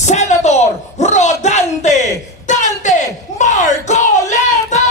Senator Rodante Dante Marcoleta!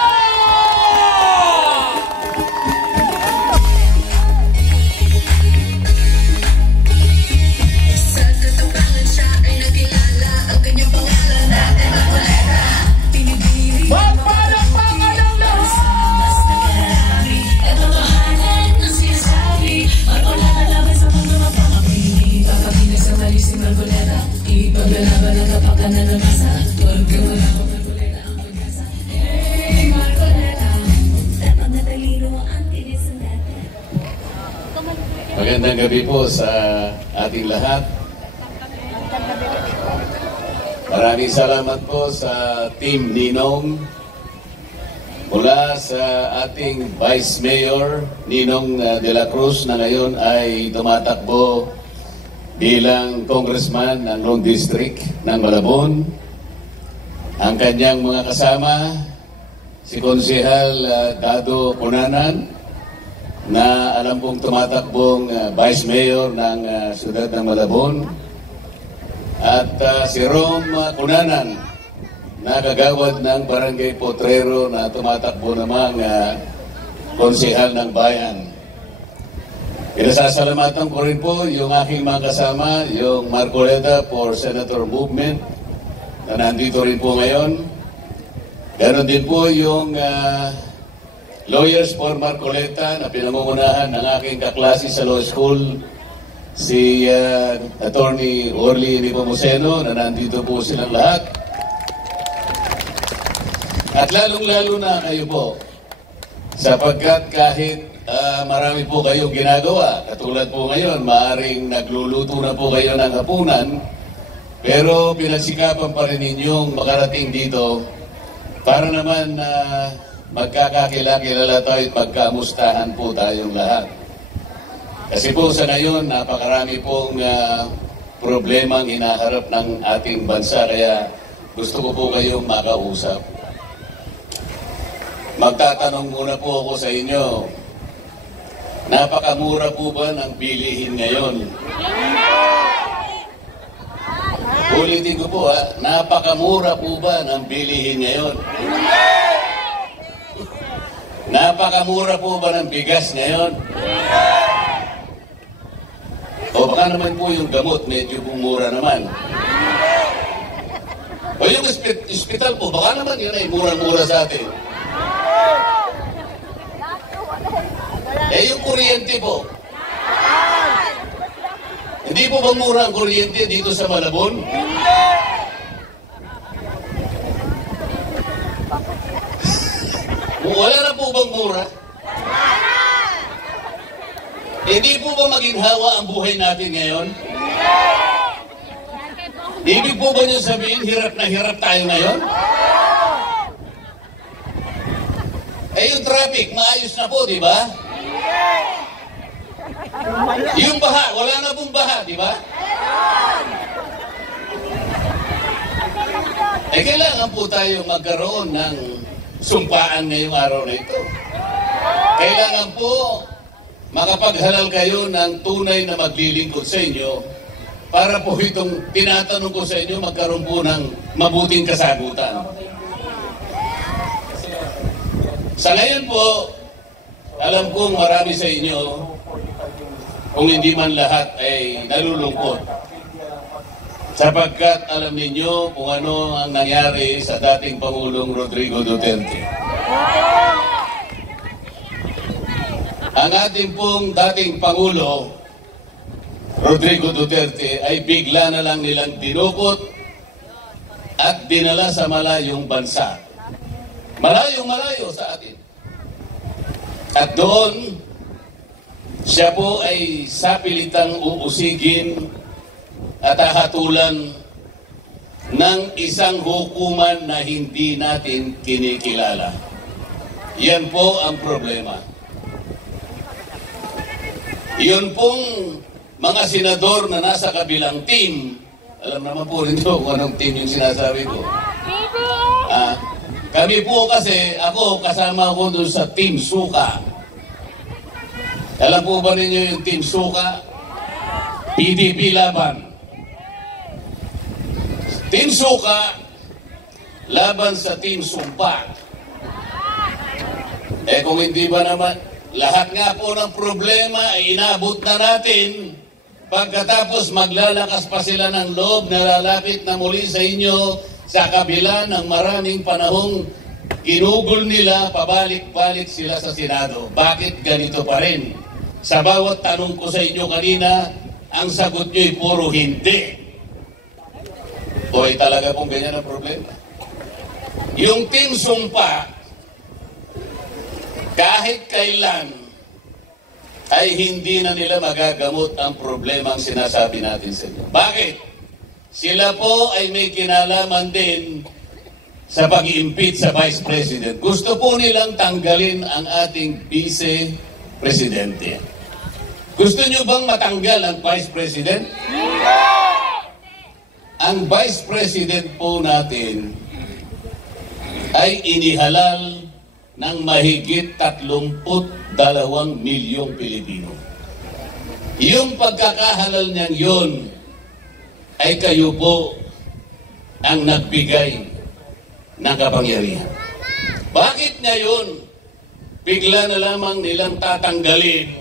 Sa katapangan siya ay nakilala, ang kanyang pangalan Dante Marcoleta. Pinibili Magpalakpakan ng lahat! mas nagarami, katotohanan ang sinasabi. Marcoleta laban sa mga mapangapili, papapinas sa mali si Marcoleta. Ipaglalaban ang kapakanan ng masa. Huwag ka wala ko Marcoleta ang pag-asa. Hey Marcoleta, dapat na talino ang tinis ng dati. Magandang gabi po sa ating lahat. Maraming salamat po sa Team Ninong mula sa ating Vice Mayor Ninong de la Cruz na ngayon ay tumatakbo bilang congressman ng Long District ng Malabon. Ang kanyang mga kasama, si Konsehal Dado Cunanan, na alam pong tumatakbong Vice Mayor ng siyudad ng Malabon, at si Rom Cunanan, na kagawad ng Barangay Potrero na tumatakbo namang konsehal ng bayan. Pinasasalamatan ko rin po yung aking mga kasama, yung Marcoleta for Senator Movement na nandito rin po ngayon. Ganon din po yung Lawyers for Marcoleta na pinangungunahan ng aking kaklase sa law school, si Attorney Orly Nepomuceno, na nandito po silang lahat. At lalong-lalo na kayo po, sapagkat kahit marami po kayong ginagawa, katulad po ngayon, maaring nagluluto na po kayo ng hapunan, pero pinagsikapan pa rin ninyong makarating dito para naman magkakakilala tayo at magkamustahan po tayong lahat. Kasi po sa ngayon, napakarami pong problemang hinaharap ng ating bansa, kaya gusto ko po kayong makausap. Magtatanong muna po ako sa inyo, napakamura po ba ng bilihin ngayon? Ulitin ko po napakamura po ba ng bilihin ngayon? Napakamura po ba ng bigas ngayon? O baka naman po yung gamot, medyo mura naman. O yung ospital po, baka naman yun ay mura-mura sa atin. Yung kuryente po. Hindi po ba mura ang kuryente dito sa Malabon? Wala na po bang mura? Hindi po ba maginhawa ang buhay natin ngayon? Ibig po ba niyo sabihin, hirap na hirap tayo ngayon? Yung traffic, maayos na po, di ba? Yung baha, wala na pong baha, di ba? Kailangan po tayo magkaroon ng sumpaan ngayong araw na ito. Kailangan po makapaghalal kayo ng tunay na maglilingkod sa inyo para po itong tinatanong ko sa inyo magkaroon po ng mabuting kasagutan. Sa ngayon po, alam kong marami sa inyo, kung hindi man lahat, ay nalulungkot. Sapagkat alam ninyo kung ano ang nangyari sa dating Pangulong Rodrigo Duterte. Ang ating pong dating Pangulo, Rodrigo Duterte, ay bigla na lang nilang dinukot at dinala sa malayong bansa. Malayong-malayo sa atin. At doon, siya po ay sapilitang uusigin at hahatulan ng isang hukuman na hindi natin kinikilala. Yan po ang problema. Yun pong mga senador na nasa kabilang team, alam naman po rin kung anong team yung sinasabi ko. Kami po kasi, ako kasama ko doon sa Team Suka. Alam po ba ninyo yung Team Suka? PDP laban. Team Suka laban sa Team Sumpa. Kung hindi ba naman, lahat nga po ng problema ay inabot na natin. Pagkatapos maglalakas pa sila ng loob na lalapit na muli sa inyo sa kabila ng maraming panahong ginugol nila, pabalik-balik sila sa Senado. Bakit ganito pa rin? Sa bawat tanong ko sa inyo kanina, ang sagot nyo ay puro hindi. O ay talaga pong ganyan ang problema. Yung Team Sumpa, kahit kailan ay hindi na nila magagamot ang problema ang sinasabi natin sa inyo. Bakit? Sila po ay may kinalaman din sa pag-i-impeach sa Vice President. Gusto po nilang tanggalin ang ating Vice Presidente. Gusto nyo bang matanggal ang Vice President? Ang Vice President po natin ay inihalal ng mahigit 32 milyong Pilipino. Yung pagkakahalal niyang yun ay kayo po ang nagbigay ng kapangyarihan. Bakit ngayon bigla na lamang nilang tatanggalin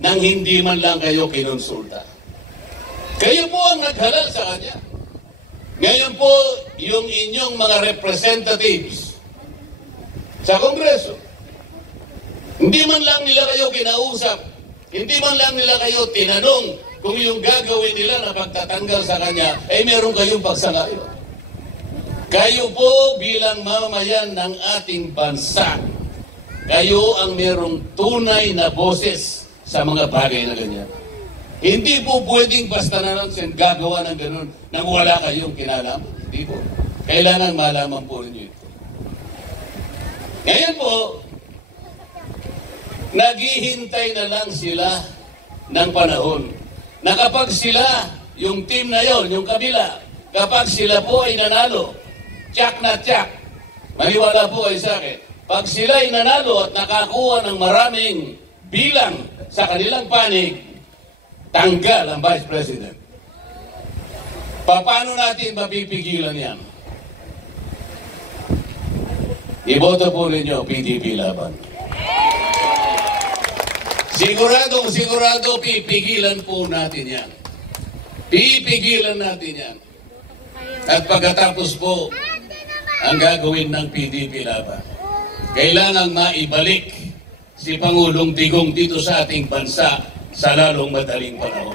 nang hindi man lang kayo kinonsulta? Kayo po ang naghalal sa kanya. Ngayon po, yung inyong mga representatives sa Kongreso, hindi man lang nila kayo kinausap, hindi man lang nila kayo tinanong kung yung gagawin nila na pagtatanggal sa kanya, ay meron kayong pagsakayo. Kayo po bilang mamamayan ng ating bansa, kayo ang merong tunay na boses sa mga bagay na ganyan. Hindi po pwedeng basta na lang gagawa ng ganun nang wala kayong kinalaman. Hindi po. Kailangan malaman po ninyo ito. Ngayon po, naghihintay na lang sila ng panahon na kapag sila, yung team na yon, yung kabila, kapag sila po ay nanalo, tsak na tsak, maniwala po kayo sa akin, pag sila ay nanalo at nakakuha ng maraming bilang sa kanilang panig, tanggal ang Vice President. Paano natin mapipigilan yan? Iboto po ninyo, PDP laban. Sigurado, pipigilan po natin yan. Pipigilan natin yan. At pagkatapos po, ang gagawin ng PDP laban, kailangan maibalik si Pangulong Digong dito sa ating bansa sa lalong madaling panahon.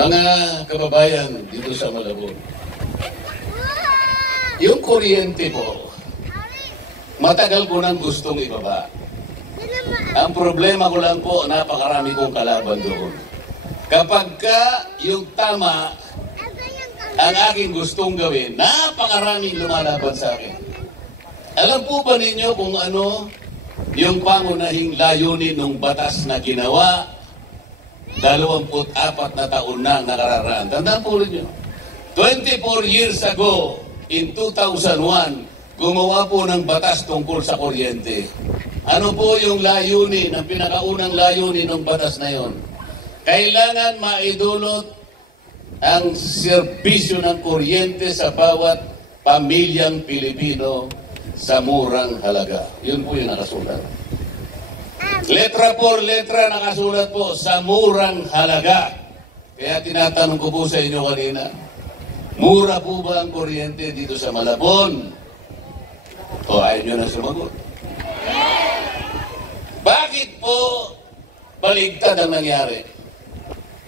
Mga kababayan dito sa Malabon, yung kuryente po, matagal ko nang gustong ibaba. Ang problema ko lang po, napakarami kong kalaban doon. Kapag ka yung tama ang aking gustong gawin, napakaraming lumalaban sa akin. Alam po ba ninyo kung ano yung pangunahing layunin ng batas na ginawa 24 na taon na nakararaan? Tandaan po ninyo, 24 years ago, in 2001, gumawa po ng batas tungkol sa kuryente. Ano po yung layunin, ang pinakaunang layunin ng batas na yon? Kailangan maidulot ang serbisyo ng kuryente sa bawat pamilyang Pilipino sa murang halaga. Yun po yung nakasulat. Letra por letra nakasulat po, sa murang halaga. Kaya tinatanong ko po sa inyo kanina, mura po ba ang kuryente dito sa Malabon? O ayaw nyo na sumagot? Bakit po baligtad ang nangyari?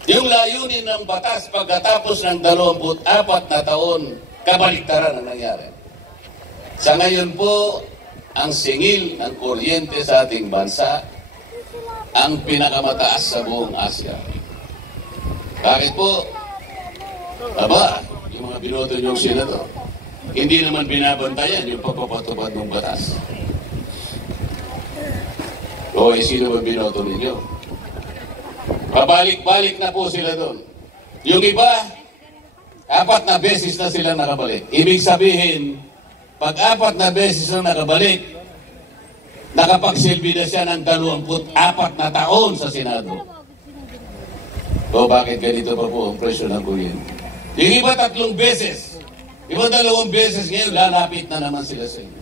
Yung layunin ng batas pagkatapos ng 24 na taon, kabaligtaran ang nangyari. Sa ngayon po, ang singil ng kuryente sa ating bansa ang pinakamataas sa buong Asia. Bakit po? Aba, yung mga binoto niyong senador, hindi naman binabantayan yung pagpapatupad ng batas. O sino ba binoto ninyo? Pabalik-balik na po sila doon. Yung iba, 4 na beses na sila nakabalik. Ibig sabihin, pag 4 na beses na nakabalik, nakapagsilbi na siya ng 24 na taon sa Senado. O bakit ganito pa po ang presyo ng kuryente? Yung iba 3 beses, iba 2 beses, ngayon lalapit na naman sila sa inyo.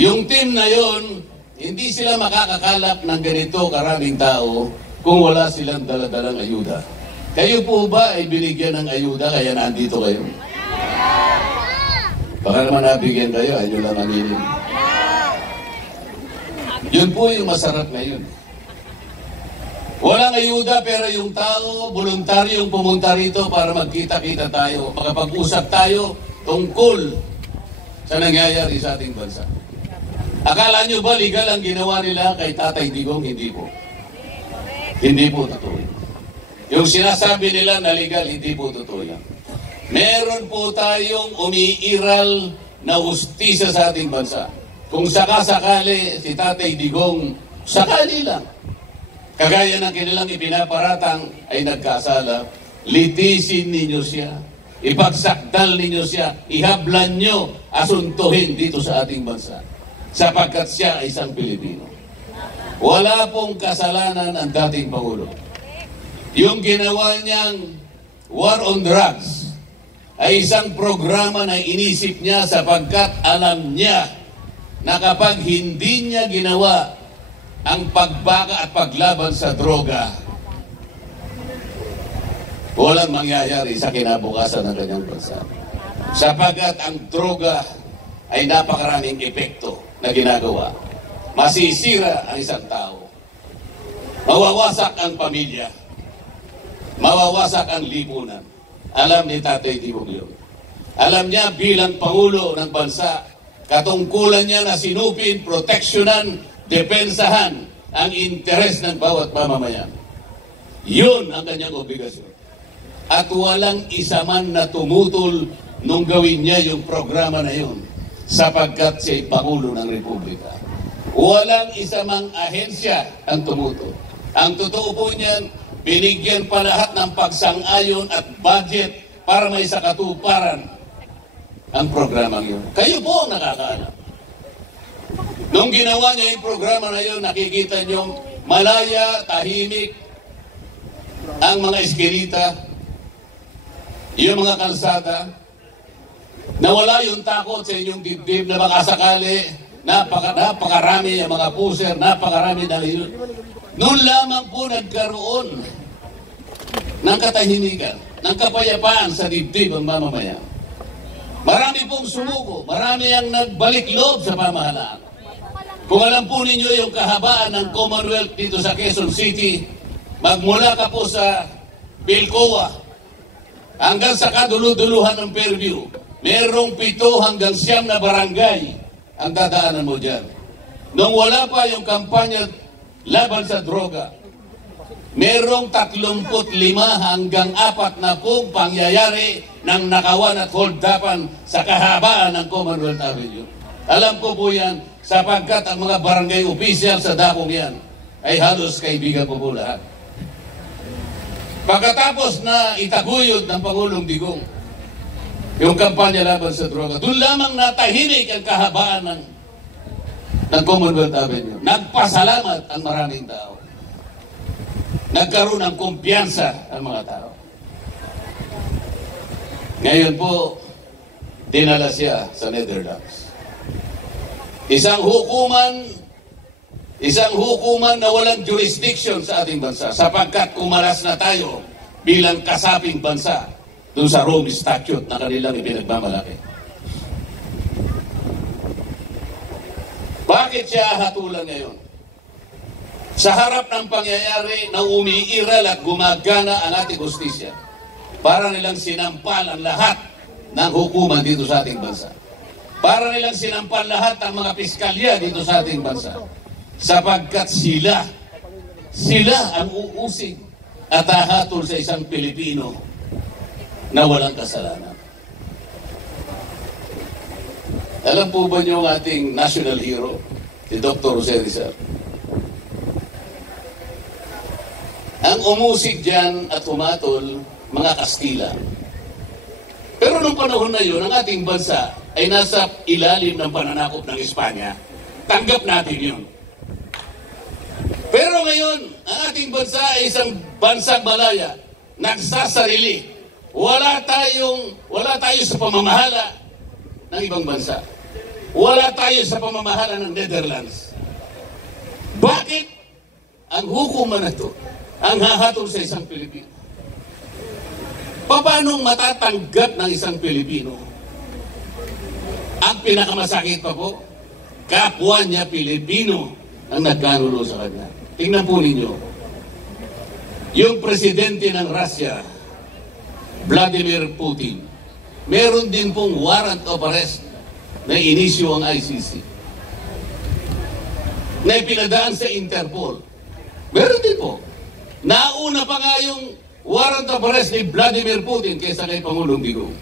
Yung team na yon, hindi sila makakakalap ng ganito karaming tao kung wala silang daladalang ayuda. Kayo po ba ay binigyan ng ayuda kaya nandito kayo? Baka naman nabigyan kayo, ayaw lang aminin. Yun po yung masarap ngayon. Walang ayuda pero yung tao, voluntaryong pumunta rito para magkita-kita tayo, makapag-usap tayo tungkol sa nangyayari sa ating bansa. Akala nyo ba legal ang ginawa nila kay Tatay Digong? Hindi po. Hindi po totoo. Yung sinasabi nila na legal, hindi po totoo yan. Meron po tayong umiiral na hustisya sa ating bansa. Kung sakasakali si Tatay Digong, sakali lang. Kagaya ng kanilang ipinaparatang ay nagkasala, litisin ninyo siya, ipagsakdal ninyo siya, ihablan nyo, asuntuhin dito sa ating bansa. Sapagkat siya ay isang Pilipino. Wala pong kasalanan ang dating Pangulo. Yung ginawa niyang war on drugs ay isang programa na inisip niya sapagkat alam niya na kapag hindi niya ginawa ang pagbaka at paglaban sa droga, walang mangyayari sa kinabukasan ng kanyang bansa. Sapagkat ang droga ay napakaraming epekto na ginagawa. Masisira ang isang tao. Mawawasak ang pamilya. Mawawasak ang lipunan. Alam ni Tatay Digong yun. Alam niya bilang Pangulo ng bansa, katungkulan niya na sinupin, proteksyonan, depensahan ang interes ng bawat mamamayan. Yun ang kanyang obligasyon. At walang isa man na tumutol nung gawin niya yung programa na yun sapagkat siya'y Pangulo ng Republika. Walang isa mang ahensya ang tumutol. Ang totoo po niyan, binigyan pa lahat ng pagsang-ayon at budget para may sakatuparan ang programang yun. Kayo po ang nakakaalam. Nung ginawa niya yung programa na yun, nakikita niyo malaya, tahimik, ang mga eskinita, yung mga kalsada, nawala yung takot sa inyong dibdib na baka sakali, napakarami yung mga puser, napakarami na yun. Noon lamang po nagkaroon ng katahimikan, ng kapayapaan sa dibdib ang mamamayan. Marami pong sumuko, marami ang nagbalik loob sa pamahalaan. Kung alam po ninyo yung kahabaan ng Commonwealth dito sa Quezon City, magmula ka po sa Pilcoa hanggang sa kaduluduluhan ng Fairview, merong 7 hanggang 9 na barangay ang dadaanan mo dyan. Nung wala pa yung kampanya laban sa droga, merong 35 hanggang 40 na pong pangyayari ng nakawan at holdapan sa kahabaan ng Commonwealth Avenue. Alam ko po yan, sapagkat ang mga barangay official sa dakong yan ay halos kaibigan ko po lahat. Pagkatapos na itaguyod ng Pangulong Digong yung kampanya laban sa droga, doon lamang natahimik ang kahabaan ng Commonwealth Avenue. Nagpasalamat ang maraming tao. Nagkaroon ng kumpiyansa ang mga tao. Ngayon po, dinala siya sa Netherlands. Isang hukuman na walang jurisdiction sa ating bansa sapagkat kumalas na tayo bilang kasaping bansa dun sa Rome Statute na kanilang ipinagmamalaki. Bakit siya hatulan ngayon? Sa harap ng pangyayari na umiiral at gumagana ang ating justisya para nilang sinampal ang lahat ng hukuman dito sa ating bansa. Para nilang sinampal lahat ang mga piskalya dito sa ating bansa. Sapagkat sila ang uusig at hahatol sa isang Pilipino na walang kasalanan. Alam po ba niyo ang ating national hero, si Dr. Jose Rizal? Ang umusig dyan at humatol, mga Kastila. Pero nung panahon na yun, ang ating bansa ay nasa ilalim ng pananakop ng Espanya. Tanggap natin yun. Pero ngayon, ang ating bansa ay isang bansang malaya, nagsasarili. Wala tayo sa pamamahala ng ibang bansa. Wala tayo sa pamamahala ng Netherlands. Bakit ang hukuman na ito ang hahatol sa isang Pilipino? Paano matatanggap ng isang Pilipino? Ang pinakamasakit pa po, kapwa niya Pilipino ang nagkanulo sa kanya. Tingnan po ninyo, yung presidente ng Russia, Vladimir Putin, meron din pong warrant of arrest na inisyu ang ICC, na ipinadaan sa Interpol. Meron din po. Nauna pa nga yung warrant of arrest ni Vladimir Putin kaysa kay Pangulong Digong.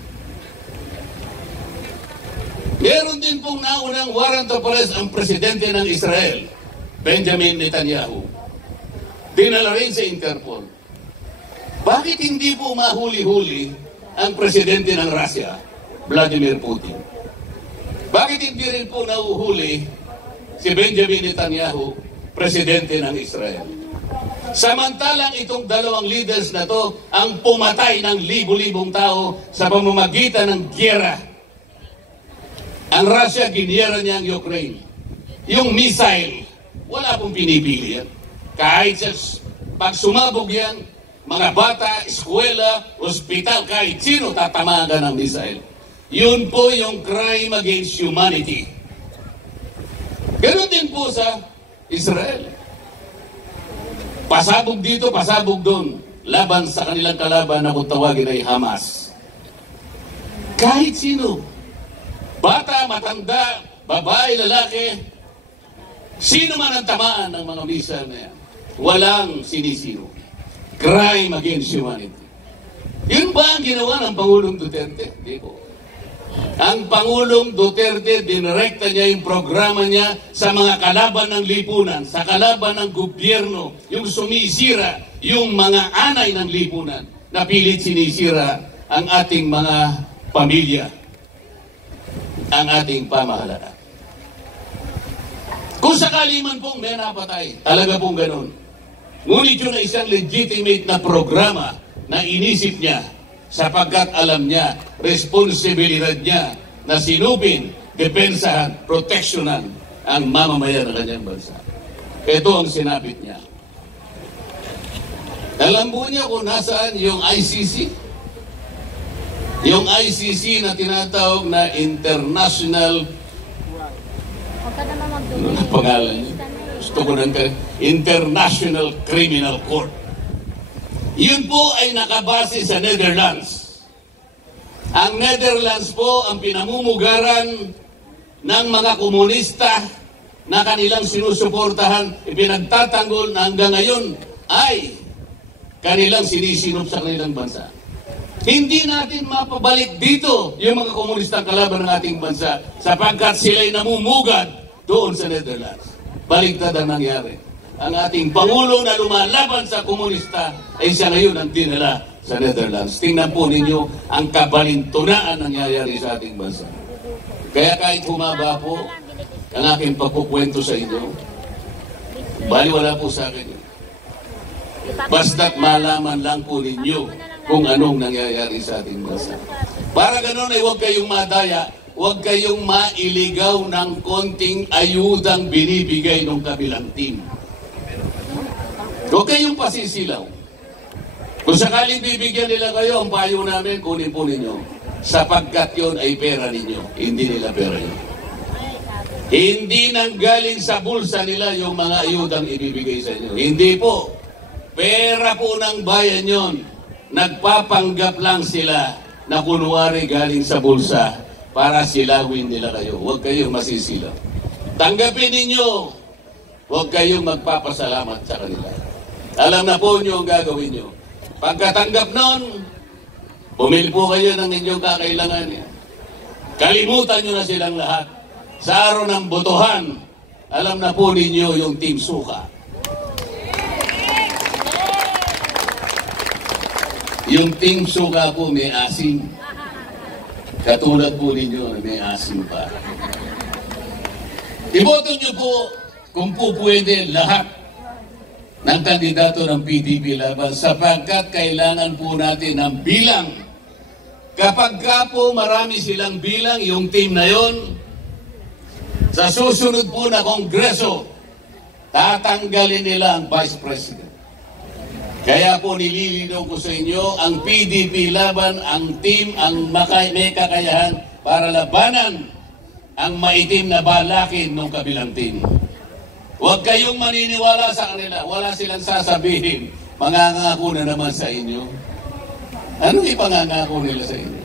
Meron din pong naunang warrant of arrest ang presidente ng Israel, Benjamin Netanyahu. Dinala rin sa Interpol. Bakit hindi po mahuli-huli ang presidente ng Russia, Vladimir Putin? Bakit hindi rin po nahuhuli si Benjamin Netanyahu, presidente ng Israel? Samantalang itong dalawang leaders na to ang pumatay ng libo-libong tao sa pamamagitan ng gyera. Ang Russia, giniyera niya ang Ukraine. Yung missile, wala pong pinipili yan. Kahit pag sumabog yan, mga bata, eskwela, ospital, kahit sino tatamagan ng missile. Yun po yung crime against humanity. Ganon din po sa Israel. Pasabog dito, pasabog doon. Laban sa kanilang kalaban na kung tawagin ay Hamas. Kahit sino. Bata, matanda, babae, lalaki. Sino man ang tamaan ng mga missile na yan. Walang sinisino. Crime against humanity. Yun ba ang ginawa ng Pangulong Duterte? Hindi po. Ang Pangulong Duterte, dinirekta niya yung programa niya sa mga kalaban ng lipunan, sa kalaban ng gobyerno, yung sumisira, yung mga anay ng lipunan, na pilit sinisira ang ating mga pamilya, ang ating pamahalaan. Kung sakali man pong may napatay, talaga pong ganun. Ngunit yun ay isang legitimate na programa na inisip niya sapagkat alam niya, responsibilidad niya na sinupin, depensahan, proteksyonan ang mamamayan ng kanyang bansa. Ito ang sinapit niya. Alam po niya kung nasaan yung ICC? Yung ICC na tinatawag na International... Ano na pangalan niya? Gusto ko ng International Criminal Court. Yun po ay nakabase sa Netherlands. Ang Netherlands po ang pinamumugaran ng mga komunista na kanilang sinusuportahan, ipinagtatanggol na hanggang ngayon ay kanilang sinisinop sa kanilang bansa. Hindi natin mapabalik dito yung mga komunistang kalaban ng ating bansa sapagkat sila'y namumugad doon sa Netherlands. Baligtad ang nangyari. Ang ating Pangulo na lumalaban sa komunista ay siya ngayon ang dinala sa Netherlands. Tingnan po ninyo ang kabalintunaan nangyayari sa ating bansa. Kaya kahit humaba po ang aking pagkukwento sa inyo, baliwala po sa akin yun. Basta't malaman lang po ninyo kung anong nangyayari sa ating bansa. Para ganun ay huwag kayong madaya, huwag kayong mailigaw ng konting ayudang binibigay ng kabilang team. Huwag kayong pasisilaw. Kung sakaling bibigyan nila kayo, ang payo namin, kunin po ninyo. Sapagkat yun ay pera ninyo, hindi nila pera yun. Hindi nanggaling sa bulsa nila yung mga ayudang ibibigay sa inyo. Hindi po. Pera po ng bayan yun. Nagpapanggap lang sila na kunwari galing sa bulsa para silawin nila kayo. Huwag kayong masisilaw. Tanggapin ninyo. Huwag kayong magpapasalamat sa kanila. Alam na po nyo ang gagawin nyo. Pagkatanggap nun, bumili po kayo ng inyong kakailangan. Kalimutan nyo na silang lahat. Sa araw ng botohan, alam na po ninyo yung Team Suka. Yung Team Suka po may asim. Katulad po ninyo na may asim pa. Iboto nyo po kung po pwede lahat ng kandidato ng PDP Laban sapagkat kailangan po natin ng bilang. Kapag ka po marami silang bilang, yung team na yon, sa susunod po na Kongreso, tatanggalin nila ang Vice President. Kaya po nililinaw ko sa inyo, ang PDP Laban, ang team, ang may kakayahan para labanan ang maitim na balakin ng kabilang team. Huwag kayong maniniwala sa kanila. Wala silang sasabihin. Mangangako na naman sa inyo. Ano ipangangako nila sa inyo?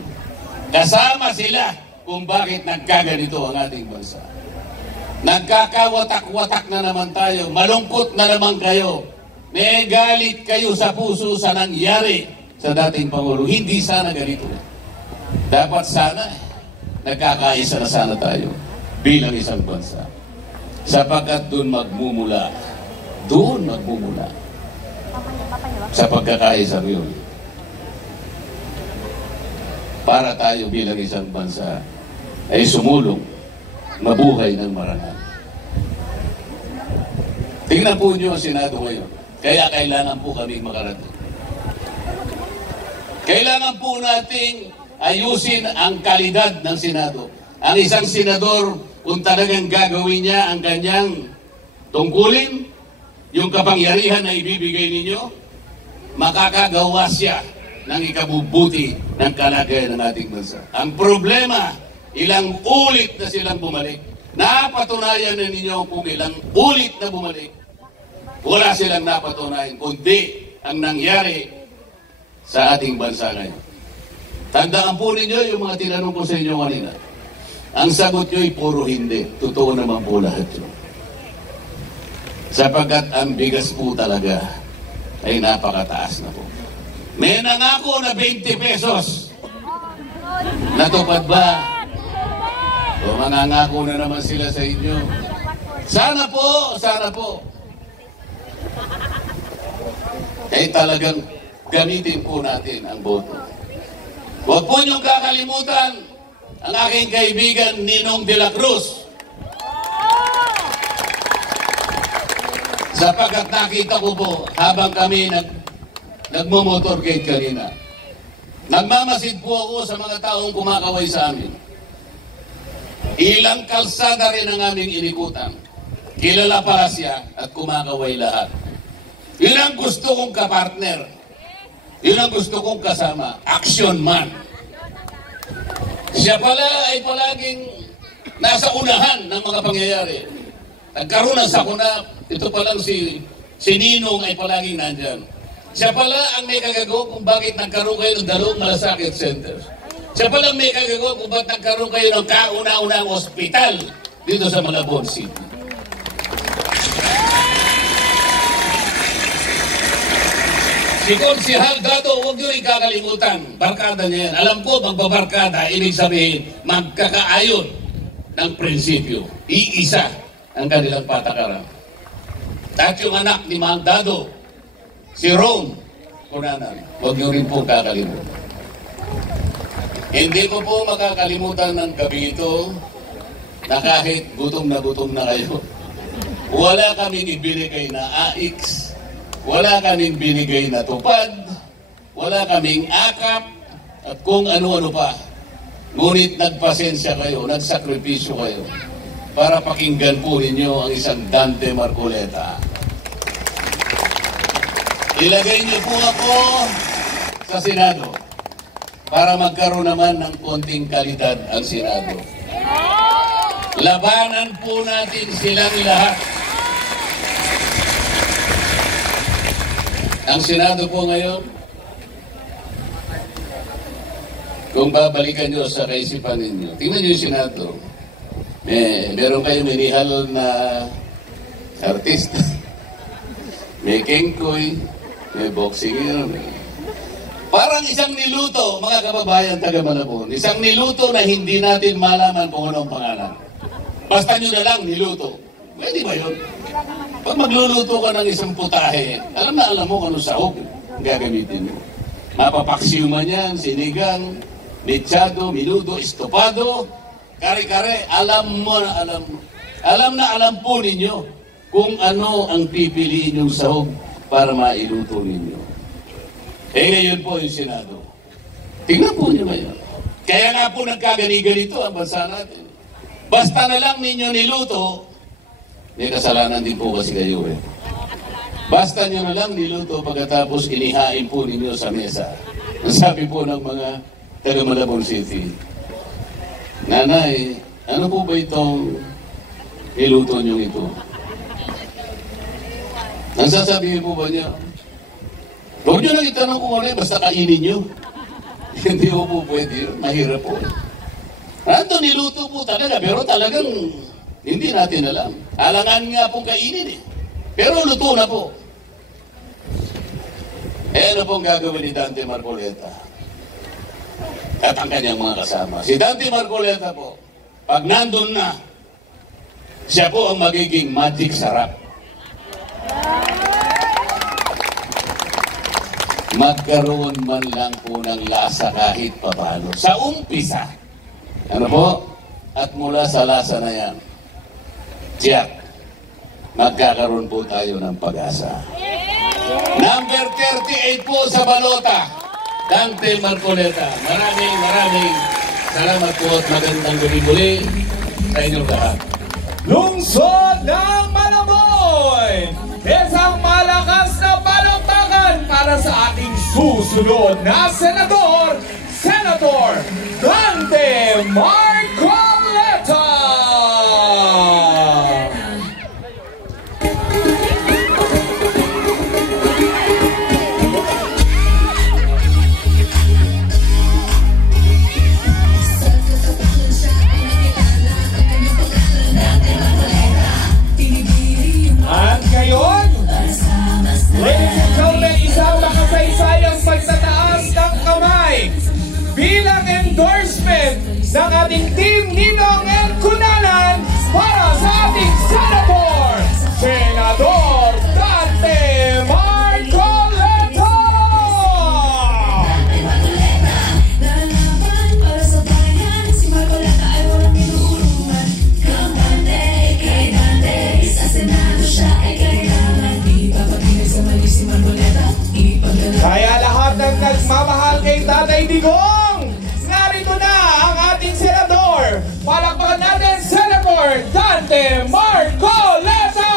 Kasama sila kung bakit nagkaganito ang ating bansa. Nagkakawatak-watak na naman tayo. Malungkot na naman kayo. May galit kayo sa puso sa nangyari sa dating Pangulo. Hindi sana ganito. Dapat sana nagkakaisa na sana tayo bilang isang bansa. Sapagkat doon magmumula sa pagkakaisang yun. Para tayo bilang isang bansa ay sumulong, mabuhay ng marangal. Tingnan po nyo ang Senado ngayon. Kaya kailangan po kami makarating. Kailangan po nating ayusin ang kalidad ng Senado. Ang isang senador, kung talagang gagawin niya ang kanyang tungkulin, yung kapangyarihan na ibibigay ninyo, makakagawa siya ng ikabubuti ng kalagayan ng ating bansa. Ang problema, ilang ulit na silang bumalik. Napatunayan na ninyo kung ilang ulit na bumalik. Wala silang napatunayan, kundi ang nangyari sa ating bansa ngayon. Tandaan po ninyo yung mga tinanong ko sa inyo kanina. Ang sagot nyo ay puro hindi. Totoo naman po lahat yun. Sapagkat ang bigas po talaga ay napakataas na po. May nangako na 20 pesos. Natupad ba? O mangangako na naman sila sa inyo. Sana po, sana po. Eh talagang gamitin po natin ang boto. Huwag po niyong kakalimutan ang aking kaibigan Ninong de la Cruz. Sapagkat nakita ko po habang kami nagmo-motorcade kanina. Nagmamasid po ako sa mga taong kumakaway sa amin. Ilang kalsada rin ang aming inikutan. Kilala pala siya at kumakaway lahat. Yun ang gusto kong kapartner. Yun ang gusto kong kasama. Action man. Siya pala ay palaging nasa unahan ng mga pangyayari. Nagkaroon ng sakuna, ito palang si Ninong ay palaging nandyan. Siya pala ang may kagagawa kung bakit nagkaroon kayo ng 2 malasakit centers. Siya pala ang may kagagawa kung bakit nagkaroon kayo ng kauna-unang ospital dito sa Malabon City. Si Konsehal Dato, huwag nyo rin kakalimutan. Barkada niya yan. Alam ko, magbabarkada, ibig sabihin, magkakaayon ng prinsipyo. Iisa ang kanilang patakaran. At yung anak ni Mang Dado, si Rome Cunanan, huwag nyo rin po kakalimutan. Hindi ko po makakalimutan ng gabi ito na kahit gutom na kayo, wala kaming ibinigay na AIX, wala kaming binigay na tupad, wala kaming akap, at kung ano-ano pa. Ngunit nagpasensya kayo, nagsakripisyo kayo para pakinggan po ninyo ang isang Dante Marcoleta. Ilagay niyo po ako sa Senado para magkaroon naman ng konting kalidad ang Senado. Labanan po natin silang lahat. Ang Senado po ngayon, kung babalikan nyo sa kaisipan ninyo, tingnan nyo yung Senado. Meron kayo minihal na artista. May kengkoy, may boxing. Parang isang niluto, mga kababayan taga Malabon. Isang niluto na hindi natin malaman kung anong pangalan. Basta nyo na lang niluto. Pwede ba yun? Pag magluluto ka ng isang putahe, alam mo kung anong sahog gagamitin mo. Mapapaksiw man yan, sinigang, mechado, minudo, estopado, kare-kare, alam po ninyo kung ano ang pipiliin yung sahog para mailuto ninyo. Eh ngayon po yung Senado. Tingnan po nyo ngayon. Kaya nga po nagkagani-ganito ang bansa natin. Basta na lang ninyo niluto, may kasalanan din po kasi kayo eh. Basta nyo na lang niluto pagkatapos inihain po ninyo sa mesa. Ang sabi po ng mga taga Malabon City, Nanay, ano po ba itong niluto nyo ito? Ang sasabihin po ba niya, huwag nyo lang itanong kung ano basta kainin nyo. Hindi po po pwede yun. Mahirap po. Ito niluto po talaga, pero talagang hindi natin alam. Alangan nga pong kainin eh. Pero luto na po. Eh ano pong gagawin ni Dante Marcoleta? At ang kanyang mga kasama. Si Dante Marcoleta po, pag nandun na, siya po ang magiging magic sarap. Magkaroon man lang po ng lasa kahit papano. Sa umpisa. Ano po? At mula sa lasa na yan, tiyak, magkakaroon po tayo ng pag-asa. Number 38 po sa balota, Dante Marcoleta. Maraming salamat po at magandang gabi muli sa inyong lahat. Lungsod ng Malabon! Isang malakas na palakpakan para sa ating susunod na senador, Senator Dante Marcoleta! At ngayon, ladies and gentlemen, isang makasaysayang pagtataas ng kamay bilang endorsement ng ating Team Ninong and Kunanan para sa ating Senator, Senador Dante Marcoleta! Lalaban para sa bayan, si Marcoleta ay walang inuurungan. Kampante kay Dante, sa Senado siya ay kailangan. Ipapagigil sa mali si Marcoleta, ipaglalagay. Kaya lahat ng nagmamahal kay Tatay Digong, narito na ang ating senador. Palakpakan natin, Senator Dante Marcoleta!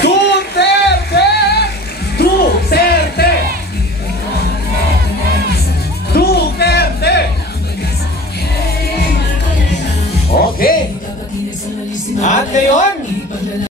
Duterte! Duterte! Duterte! Okay. At ngayon,